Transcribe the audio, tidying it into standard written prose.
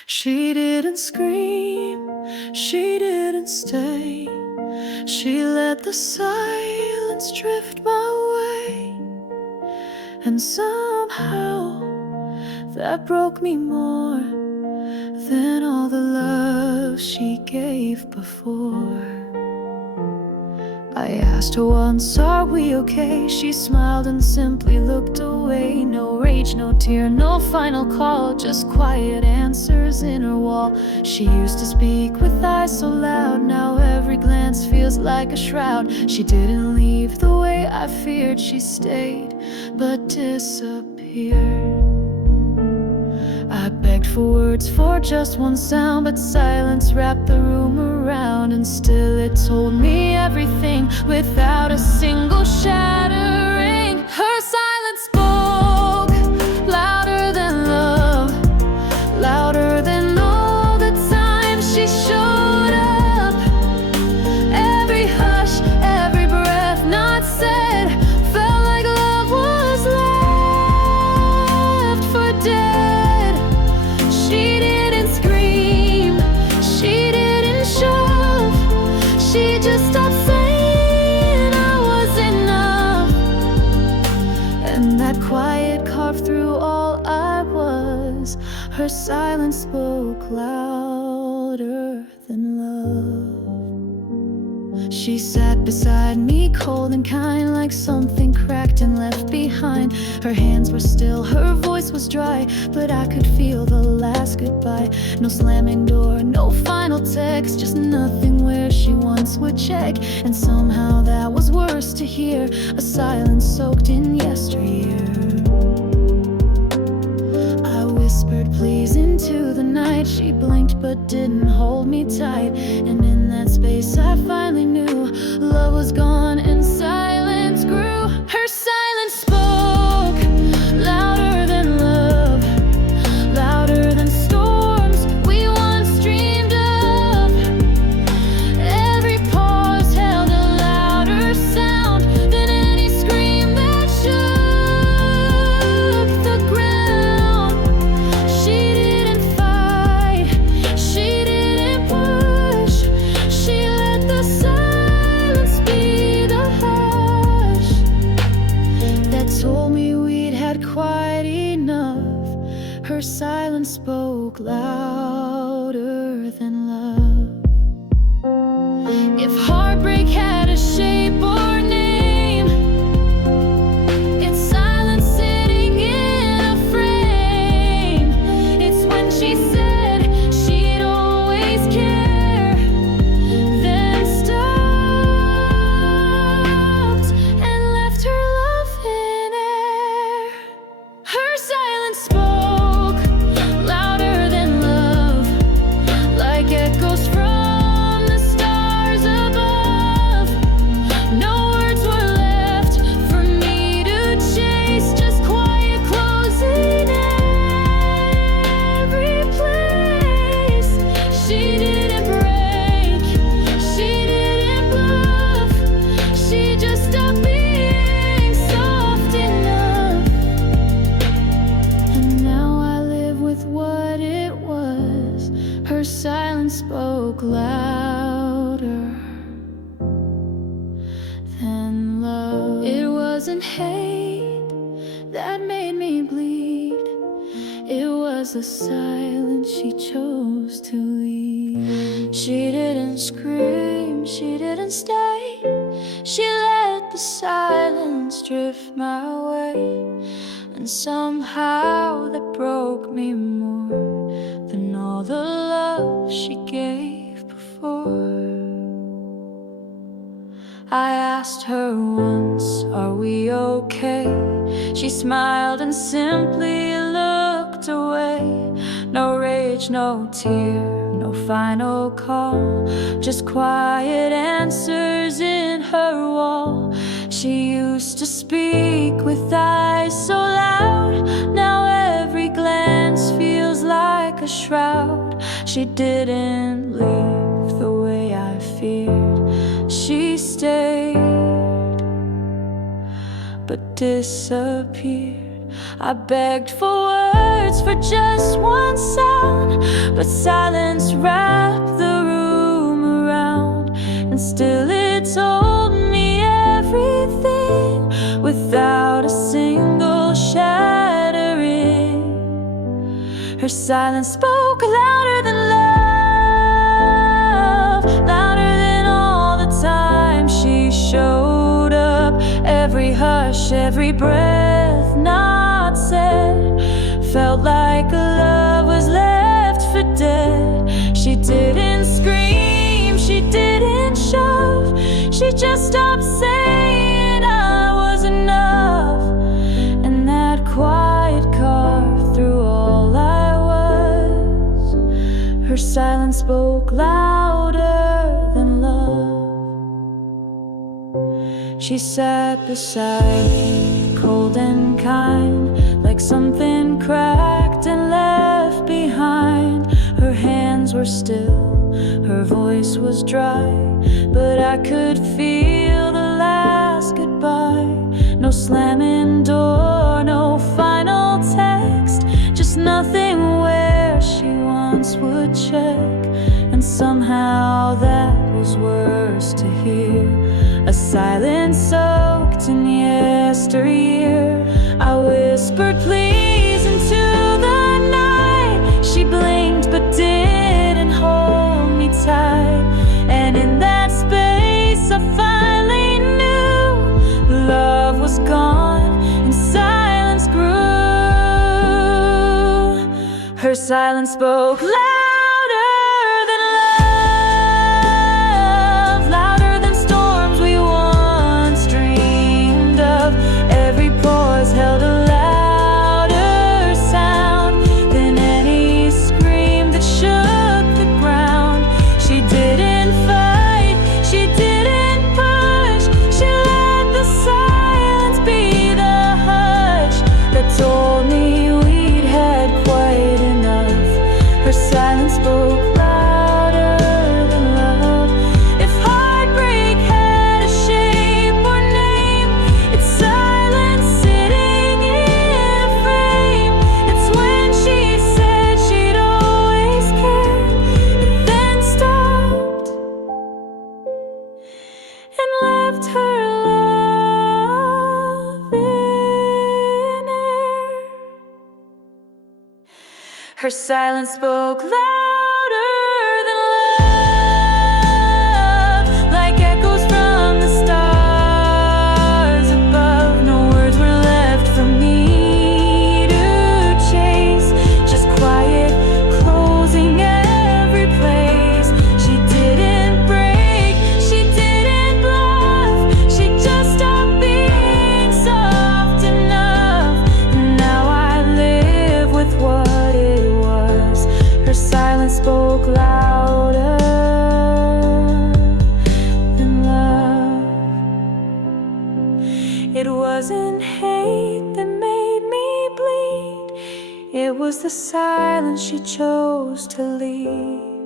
She didn't scream, she didn't stay. She let the silence drift my way. And somehow that broke me more than all the love she gave before. I asked her once, are we okay? She smiled and simply looked away. No rage, no tear, no final call, just quiet answers in her wall. She used to speak with eyes so loud, now every glance feels like a shroud. She didn't leave the way I feared, she stayed, but disappeared. I begged for words, for just one sound, but silence wrapped the room around. And still it told me everything without a single shattering. Her silence spoke louder than love, louder than all the time she showed up. Every hush, every breath not said felt like love was left for dead. She didn't scream, she didn't shove, she just stopped saying I was enough. And that quiet carved through all I was. Her silence spoke louder than love. She sat beside me, cold and kind, like something cracked and left behind. Her hands were still, her voice was dry, but I could feel the last goodbye. No slamming door, no final text, just nothing where she once would check. And somehow that was worse to hear, a silence soaked in yesteryear. I whispered please into the night. She blinked but didn't hold me tight. And in that space I finally knew love was gone and silence grew. Her silence spoke louder than love, louder than storms we once dreamed of. Every pause held a louder sound than any scream that shook the ground. She didn't fight, she didn't push, she let the silence be the hush that told me we'd had quite enough. Her silence spoke louder than love. If heartbreak had a shape or name, it's silence sitting in a frame. It's when she said she'd always care, then stopped and left her love in air. Her silence spoke louder than love, like echoes from the stars above. No words were left for me to chase, just quiet closing every place. She didn't break, she didn't bluff, she just stopped being soft enough. And now I live with what it was. Her silence spoke louder than love. It wasn't hate that made me bleed, it was the silence she chose to leave. She didn't scream, she didn't stay, she let the silence drift my way. And somehow that broke me more than all the love she gave before. I asked her once, are we okay? She smiled and simply looked away. No rage, no tear, no final call, just quiet answers in her wall. She used to speak with eyes so loud, now every glance feels like a shroud. She didn't leave the way I feared, she stayed but disappeared. I begged for words, for just one sound, but but silence wrapped the room around, and still it told me everything without a single shattering. Her silence spoke louder than love, louder than all the time she showed up. Every hush, every breath not said felt like love was left for dead. She didn't scream, she didn't shove, she just stopped saying I was enough. And that quiet carved through all I was. Her silence spoke louder than love. She sat beside me, cold and kind, like something cracked and left behind. Her hands were still, her voice was dry, but I could feel the last goodbye. No slamming door, no final text, just nothing where she once would check. And somehow that was worse to hear, a silence soaked in yesteryear. I whispered please into the night. She blinked but didn't hold me tight. And in that space I finally knew love was gone and silence grew. Her silence spoke louder than love, louder than storms we once dreamed of. Every pause held a louder sound than any scream that shook the ground. She didn't fight, she didn't push, she let the silence be the hush that told me we'd had quite enough. Her silence spoke louder than love. If heartbreak had a shape or name, it's silence sitting in a frame. It's when she said she'd always cared, and then stopped and left her love in air. Her silence spoke louder than love, like echoes from the stars above. No words were left for me to chase, just quiet closing every place. She didn't break, she didn't bluff, she just stopped being soft enough. And now I live with what it was. Her silence spoke louder than love. It wasn't hate that made me bleed, it was the silence she chose to lead.